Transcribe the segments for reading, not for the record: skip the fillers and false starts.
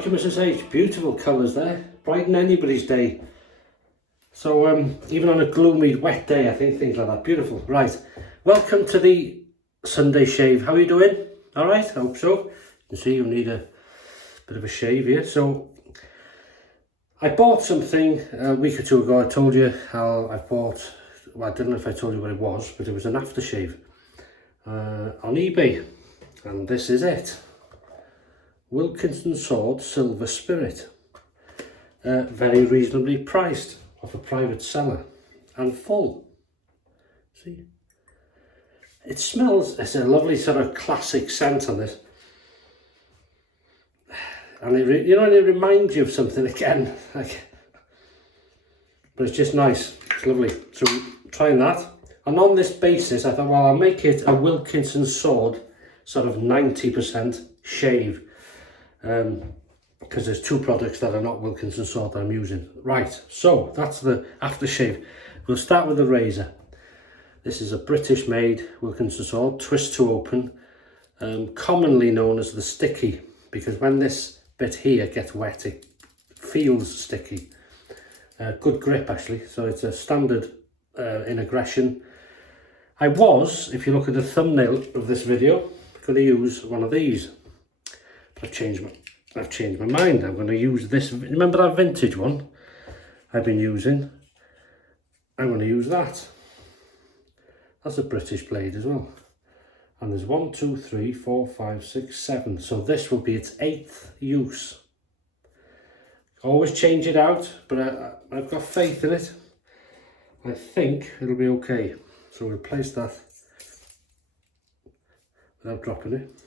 Like Mrs H, beautiful colours there, brighten anybody's day. So even on a gloomy, wet day, I think things like that, beautiful. Right, welcome to the Sunday shave. How are you doing? All right, I hope so. You can see you need a bit of a shave here. So I bought something a week or two ago. I told you how I bought, well, I don't know if I told you what it was, but it was an aftershave on eBay. And this is it. Wilkinson Sword Silver Spirit. Very reasonably priced off a private seller and full. See? It smells, it's a lovely sort of classic scent on this. And it, you know, it reminds you of something again. Like, but it's just nice, it's lovely. So trying that. And on this basis, I thought, well, I'll make it a Wilkinson Sword sort of 90% shave. Because there's two products that are not Wilkinson Sword that I'm using. Right, so that's the aftershave. We'll start with the razor. This is a British made Wilkinson Sword, twist to open, commonly known as the sticky, because when this bit here gets wet it feels sticky. Good grip actually, so it's a standard in aggression. I was, if you look at the thumbnail of this video, going to use one of these. I've changed my mind. I'm going to use this. Remember that vintage one I've been using? I'm going to use that. That's a British blade as well. And there's 1, 2, 3, 4, 5, 6, 7. So this will be its 8th use. Always change it out, but I've got faith in it. I think it'll be okay. So we'll place that without dropping it.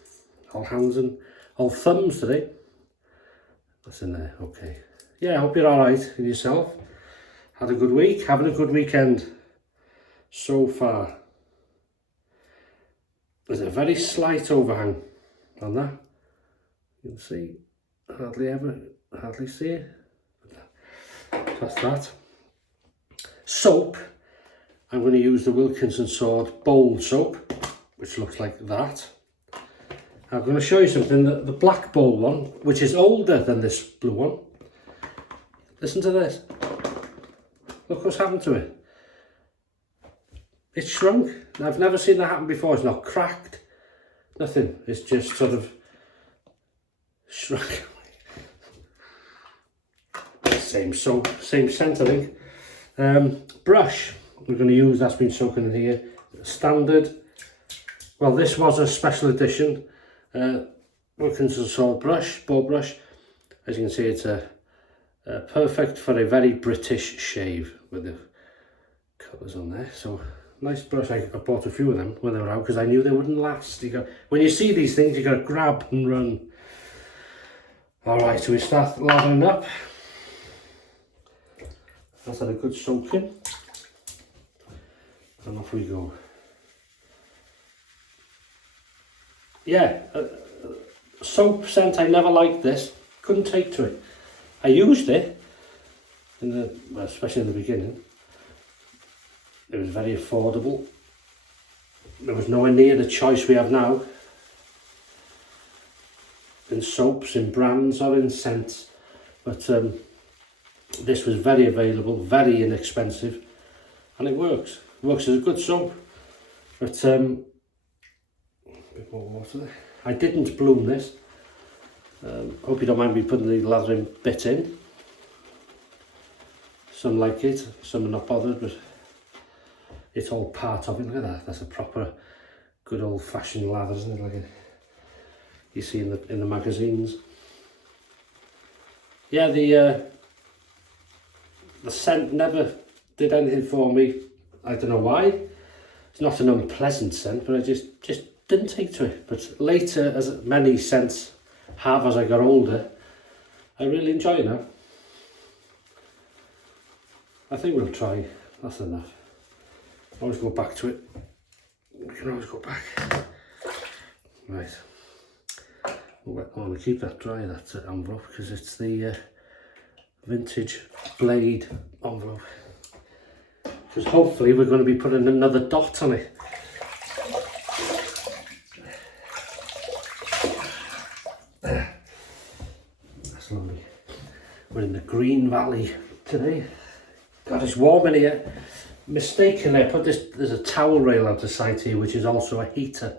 All hands and all thumbs today. That's in there, okay. Yeah, I hope you're all right with yourself. Had a good week, having a good weekend so far. There's a very slight overhang on that. You can see, hardly see it. That's that. Soap, I'm going to use the Wilkinson Sword Bowl soap, which looks like that. I'm going to show you something, the black bowl one, which is older than this blue one. Listen to this. Look what's happened to it. It's shrunk. I've never seen that happen before. It's not cracked. Nothing. It's just sort of shrunk. Same soap, same scent, I think. Brush. We're going to use, that's been soaking in here. Standard. Well, this was a special edition. Wilkinson Sword brush, bow brush. As you can see, it's perfect for a very British shave with the colours on there. So nice brush. I bought a few of them when they were out because I knew they wouldn't last. When you see these things, you got to grab and run. All right, so we start lathering up. That's had a good soaking, and off we go. Yeah, soap scent, I never liked this, couldn't take to it. I used it, well, especially in the beginning. It was very affordable. There was nowhere near the choice we have now in soaps, in brands or in scents. But this was very available, very inexpensive, and it works. It works as a good soap. But bit more water there. I didn't bloom this. Hope you don't mind me putting the lathering bit in. Some like it, some are not bothered, but it's all part of it. Look at that. That's a proper, good old-fashioned lather, isn't it? Like you see in the magazines. Yeah, the scent never did anything for me. I don't know why. It's not an unpleasant scent, but I just didn't take to it. But later, as many scents have as I got older, I really enjoy it now. I think we'll try. That's enough. Always go back to it. We can always go back. Right. I want to keep that dry, that envelope, because it's the vintage blade envelope. Because hopefully we're going to be putting another dot on it. That's Green Valley today. God, it's warm in here. Mistakenly, I put this, there's a towel rail out the side here, which is also a heater,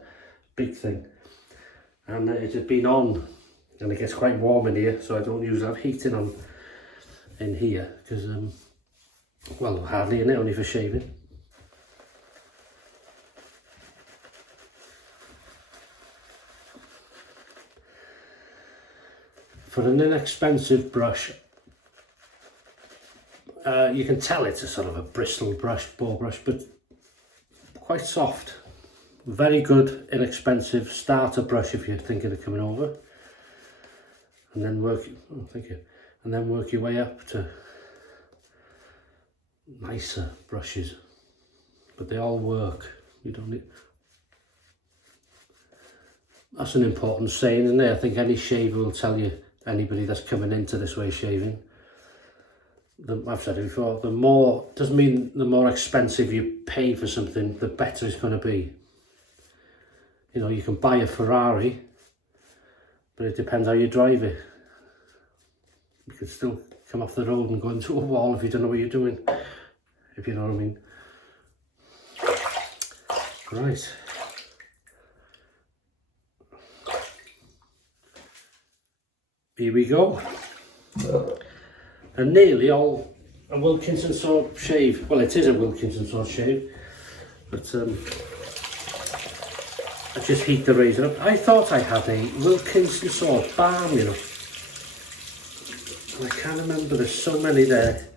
big thing. And it has been on, and it gets quite warm in here, so I don't usually have heating on in here, because, well, hardly in it, only for shaving. For an inexpensive brush, you can tell it's a sort of a bristle brush, ball brush, but quite soft. Very good, inexpensive starter brush if you're thinking of coming over. And then work, oh, thank you. And then work your way up to nicer brushes. But they all work. You don't need... That's an important saying, isn't it? I think any shaver will tell you, anybody that's coming into this way shaving, I've said it before, the more, doesn't mean the more expensive you pay for something, the better it's going to be. You know, you can buy a Ferrari, but it depends how you drive it. You could still come off the road and go into a wall if you don't know what you're doing, if you know what I mean. Right. Here we go. And nearly all a Wilkinson sword shave. Well, it is a Wilkinson sword shave, but I just heat the razor up. I thought I had a Wilkinson sword balm, you know. And I can't remember, there's so many there.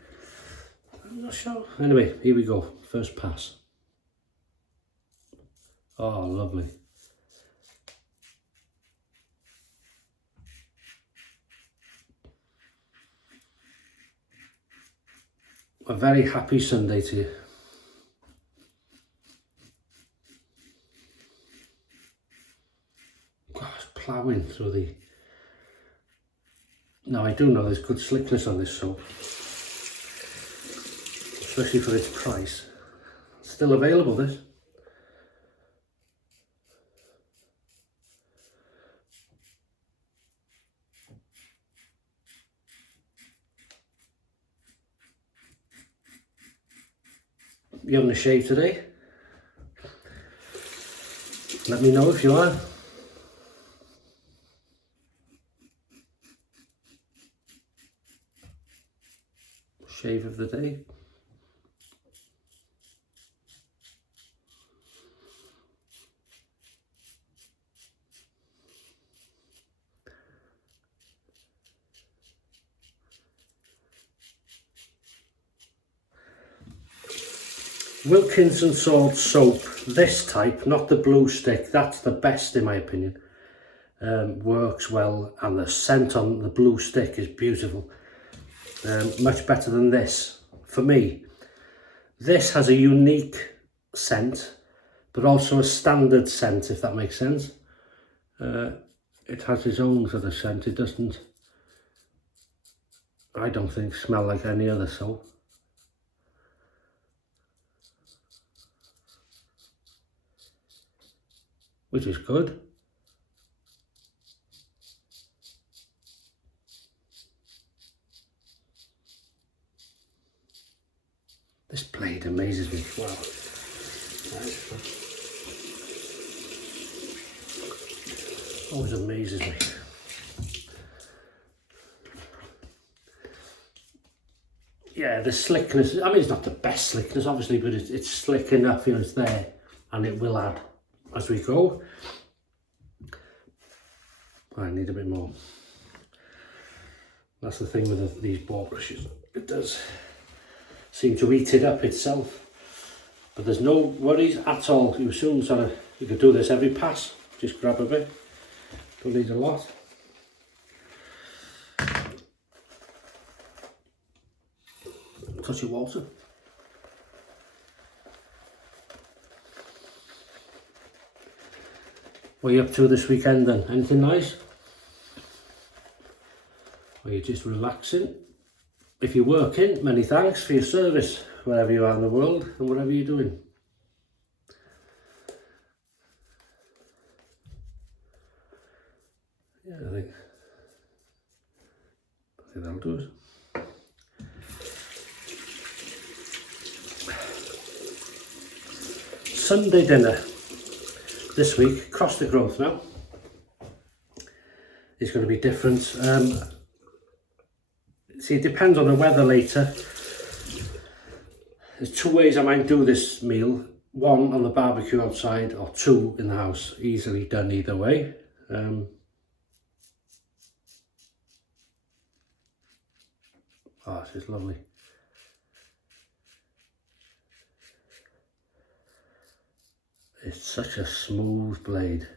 I'm not sure. Anyway, here we go. First pass. Oh, lovely. A very happy Sunday to you. God, it's ploughing through the... Now I do know there's good slickness on this soap, especially for its price. Still available, this. You having a shave today? Let me know if you are. Shave of the day. Wilkinson sword soap, this type, not the blue stick, that's the best in my opinion. Works well, and the scent on the blue stick is beautiful. Much better than this, for me. This has a unique scent, but also a standard scent, if that makes sense. It has its own sort of scent. It doesn't, I don't think, smell like any other soap. Which is good. This blade amazes me. Wow. Always amazes me. Yeah, the slickness, I mean, it's not the best slickness, obviously, but it's slick enough, you know, it's there, and it will add as we go. I need a bit more. That's the thing with these ball brushes. It does seem to eat it up itself, but there's no worries at all. You soon sort of, you can do this every pass. Just grab a bit. Don't need a lot. Touch of water. What are you up to this weekend then? Anything nice? Or are you just relaxing? If you're working, many thanks for your service, wherever you are in the world and whatever you're doing. Yeah, I think that'll do it. Sunday dinner this week, across the growth now, is going to be different. See, it depends on the weather later. There's two ways I might do this meal. One on the barbecue outside, or two in the house. Easily done either way. Oh, this is lovely. It's such a smooth blade.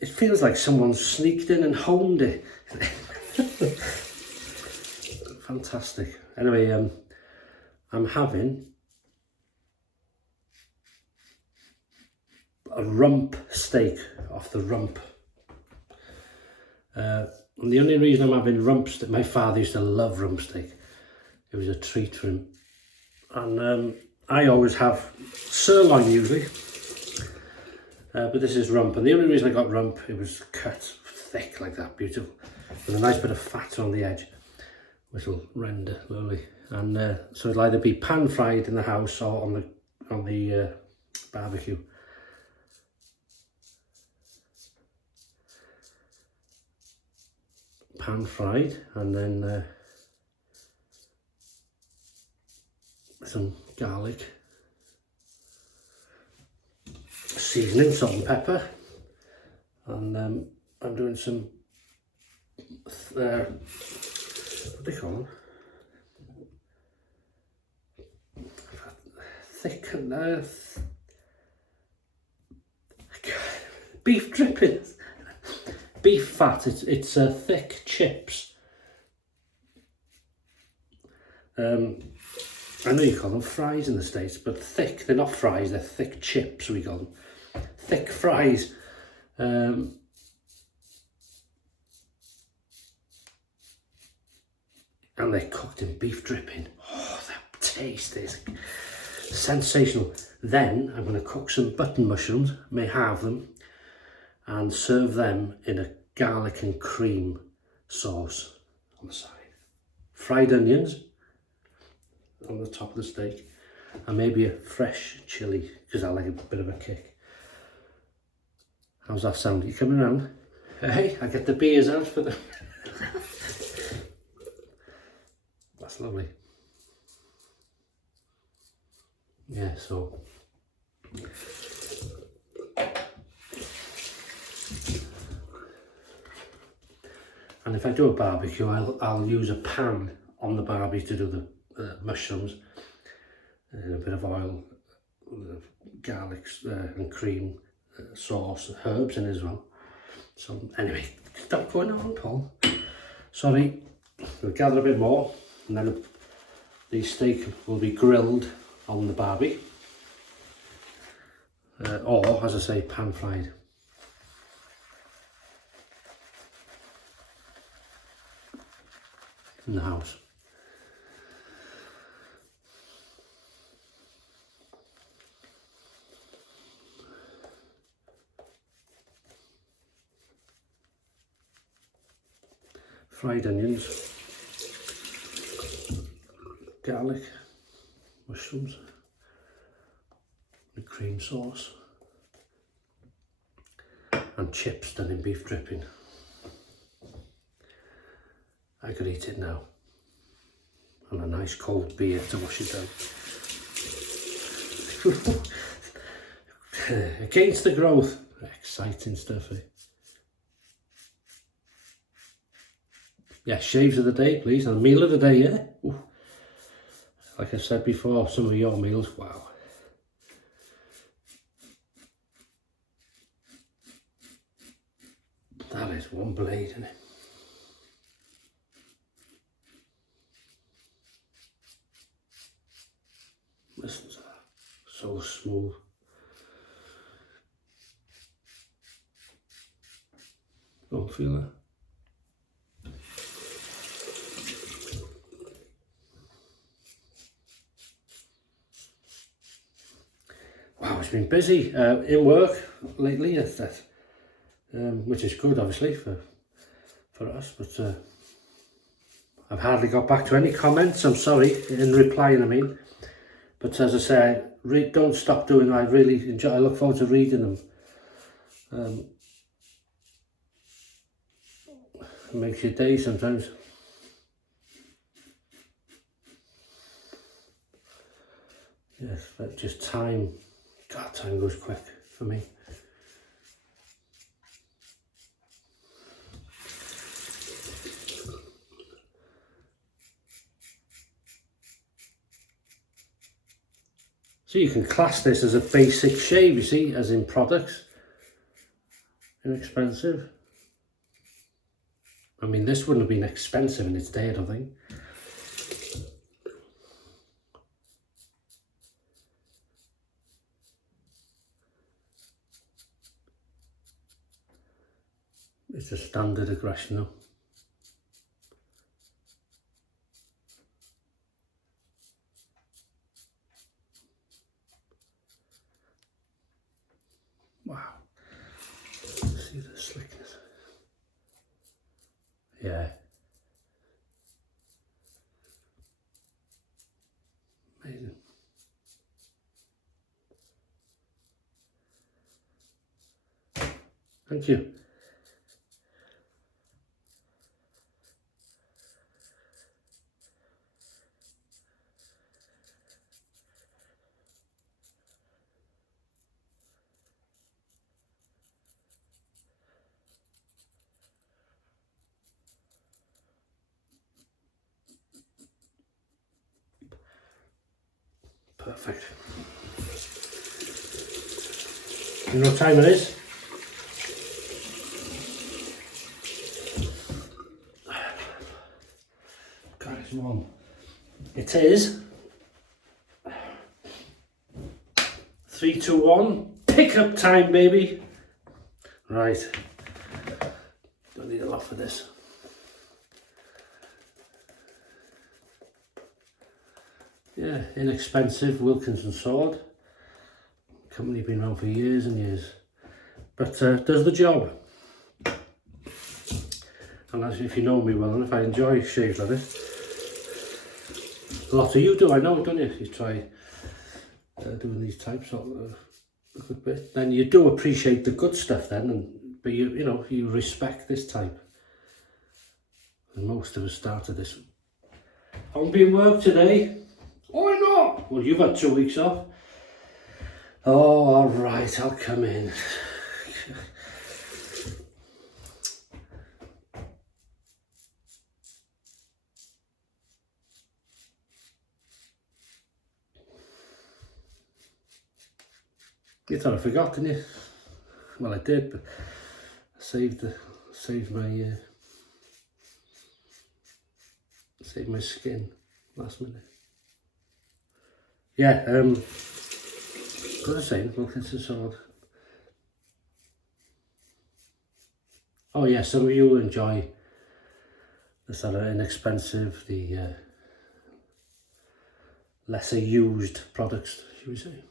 It feels like someone sneaked in and homed it. Fantastic. Anyway, I'm having a rump steak off the rump. And the only reason I'm having rump steak, my father used to love rump steak. It was a treat for him. And I always have sirloin usually. But this is rump, and the only reason I got rump, it was cut thick like that, beautiful, with a nice bit of fat on the edge, which will render lovely. And so it'll either be pan fried in the house or on the barbecue. Pan fried, and then some garlic, seasoning, salt and pepper, and I'm doing some what do they call them? Thick beef drippings, beef fat. It's thick chips. I know you call them fries in the States, but thick. They're not fries. They're thick chips. We call them thick fries. And they're cooked in beef dripping. Oh, that taste is sensational. Then I'm going to cook some button mushrooms, may have them, and serve them in a garlic and cream sauce on the side. Fried onions on the top of the steak, and maybe a fresh chilli, because I like a bit of a kick. How's that sound? You coming around? Hey, I get the beers out for them. That's lovely. Yeah, so and if I do a barbecue, I'll use a pan on the barbie to do the mushrooms, and a bit of oil, garlic and cream sauce, herbs in as well. So anyway, stop going on, Paul. Sorry, we'll gather a bit more, and then the steak will be grilled on the barbie, or as I say, pan fried. In the house. Fried onions, garlic, mushrooms, the cream sauce, and chips done in beef dripping. I could eat it now, and a nice cold beer to wash it down. Against the growth, exciting stuff, eh? Yeah, shaves of the day, please, and meal of the day, yeah? Ooh. Like I said before, some of your meals, wow. That is one blade, isn't it? Listen to that, so smooth. Don't feel that. Wow, it's been busy in work lately, which is good, obviously, for us, but I've hardly got back to any comments, I'm sorry, in replying, I mean. But as I say, don't stop doing them. I really enjoy, I look forward to reading them. It makes your day sometimes. Yes, but just time. God, time goes quick for me. So you can class this as a basic shave, you see, as in products. Inexpensive. I mean, this wouldn't have been expensive in its day, I don't think. It's a standard aggression though. Wow. See the slickness. Yeah. Amazing. Thank you. Perfect. You know what time it is? God, it's warm. It is 3, 2, 1. Pickup time, baby. Right. Don't need a lot for this. Yeah, inexpensive Wilkinson sword. Company been around for years and years, but does the job. And as if you know me well enough, I enjoy shaves like this. A lot of you do, I know, don't you? You try doing these types of a good bit. Then you do appreciate the good stuff then, but you know, you respect this type. And most of us started this. I won't be in work today. Why not? Well, you've had 2 weeks off. Oh, all right, I'll come in. You thought I forgot, didn't you? Well, I did, but I saved my skin last minute. Yeah, what was I saying? Wilkinson sword. Oh yeah, some of you will enjoy the sort of inexpensive, the lesser used products, should we say.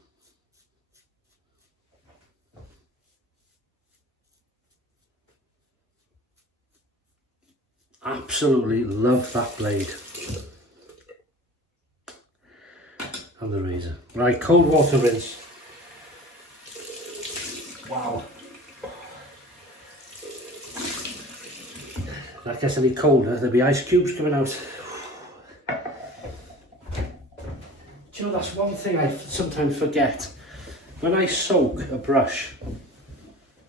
Absolutely love that blade. And the razor. Right, cold water rinse. Wow. If that gets any colder, there'll be ice cubes coming out. Do you know, that's one thing I sometimes forget. When I soak a brush,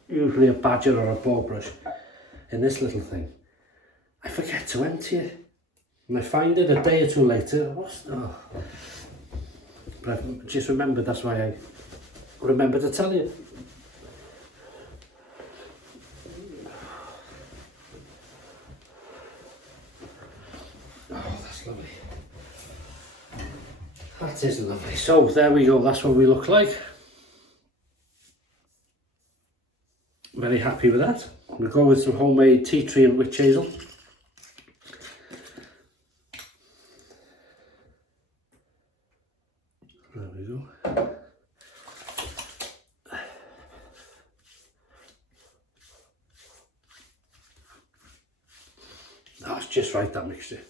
usually a badger or a ball brush, in this little thing, I forget to empty it. And I find it a day or two later, but I've just remembered, that's why I remember to tell you. Oh, that's lovely. That is lovely. So there we go, that's what we look like. Very happy with that. We'll go with some homemade tea tree and witch hazel. There we go. That's just right, that mixture.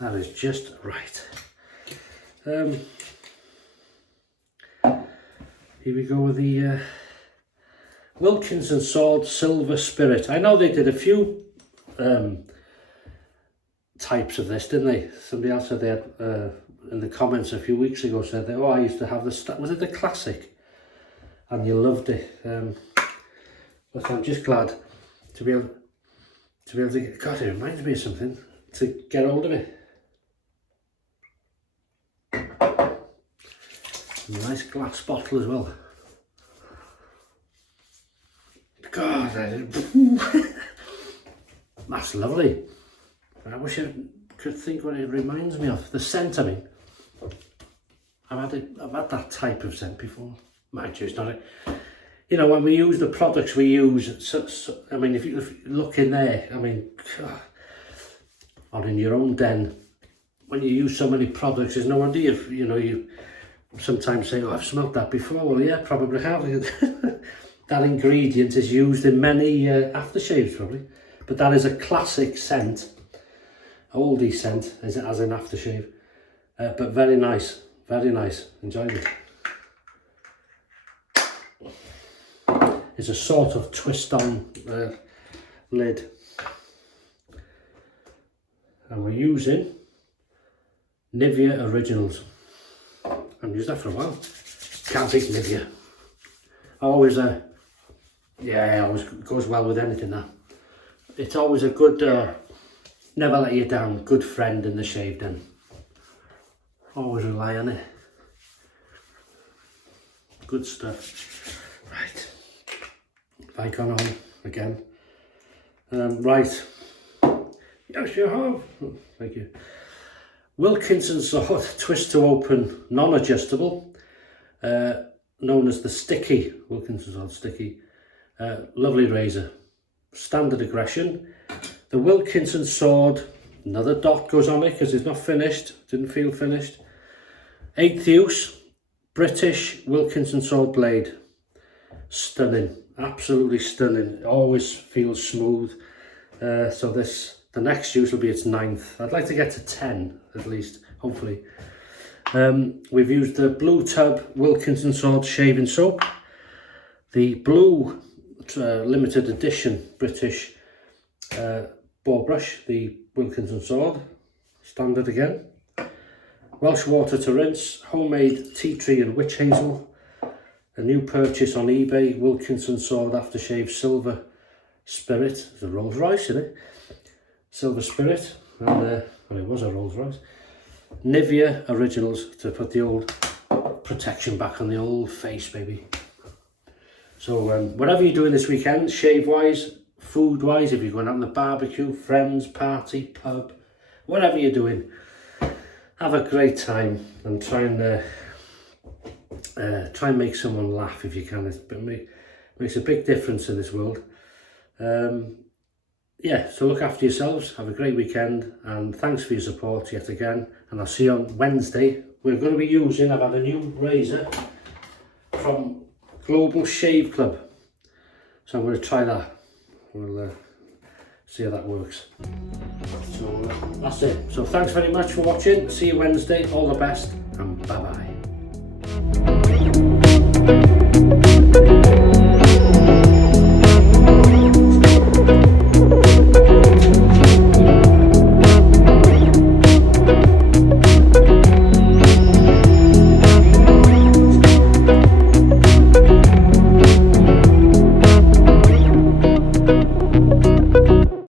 That is just right. Here we go with the Wilkinson Sword Silver Spirit. I know they did a few types of this, didn't they? Somebody else said they had, in the comments a few weeks ago, said that, oh, I used to have the, was it the classic? And you loved it. But I'm just glad to be able to get, God, it reminds me of something, to get hold of it. Nice glass bottle as well. God, that's lovely. I wish I could think what it reminds me of. The scent, I mean. I've had that type of scent before. Mind you, it's not a, you know, when we use the products we use, I mean, if you look in there, I mean, God, or in your own den, when you use so many products, there's no wonder you know, you sometimes say, oh, I've smelled that before. Well, yeah, probably have. That ingredient is used in many aftershaves, probably. But that is a classic scent, oldie scent, as an aftershave. But very nice, very nice. Enjoyed it. It's a sort of twist-on lid. And we're using Nivea Originals. I've used that for a while. Can't beat Nivea. Always yeah, always goes well with anything, that. It's always a good, never let you down, good friend in the shave den. Always rely on it. Good stuff. Right. Back on home again. Right. Yes, you have. Thank you. Wilkinson Sword Twist to Open Non-Adjustable, known as the Sticky, Wilkinson Sword Sticky. Lovely razor. Standard aggression. The Wilkinson Sword, another dot goes on it because it's not finished, didn't feel finished. 8th use, British Wilkinson Sword blade. Stunning, absolutely stunning. It always feels smooth. So the next use will be its 9th. I'd like to get to 10 at least, hopefully. We've used the Blue Tub Wilkinson Sword shaving soap, the blue limited edition British bore brush, the Wilkinson Sword, standard again, Welsh water to rinse, homemade tea tree and witch hazel, a new purchase on eBay, Wilkinson Sword Aftershave Silver Spirit. It's a Rolls Royce, isn't it? Silver Spirit, and well, it was a Rolls Royce. Nivea Originals to put the old protection back on the old face, baby. So whatever you're doing this weekend, shave-wise, food-wise, if you're going out on the barbecue, friends, party, pub, whatever you're doing, have a great time and try and make someone laugh if you can. It makes a big difference in this world. Yeah, so look after yourselves, have a great weekend, and thanks for your support yet again, and I'll see you on Wednesday. We're going to be using, I've had a new razor from Global Shave Club, so I'm going to try that. We'll see how that works. So that's it. So thanks very much for watching. See you Wednesday. All the best, and bye bye.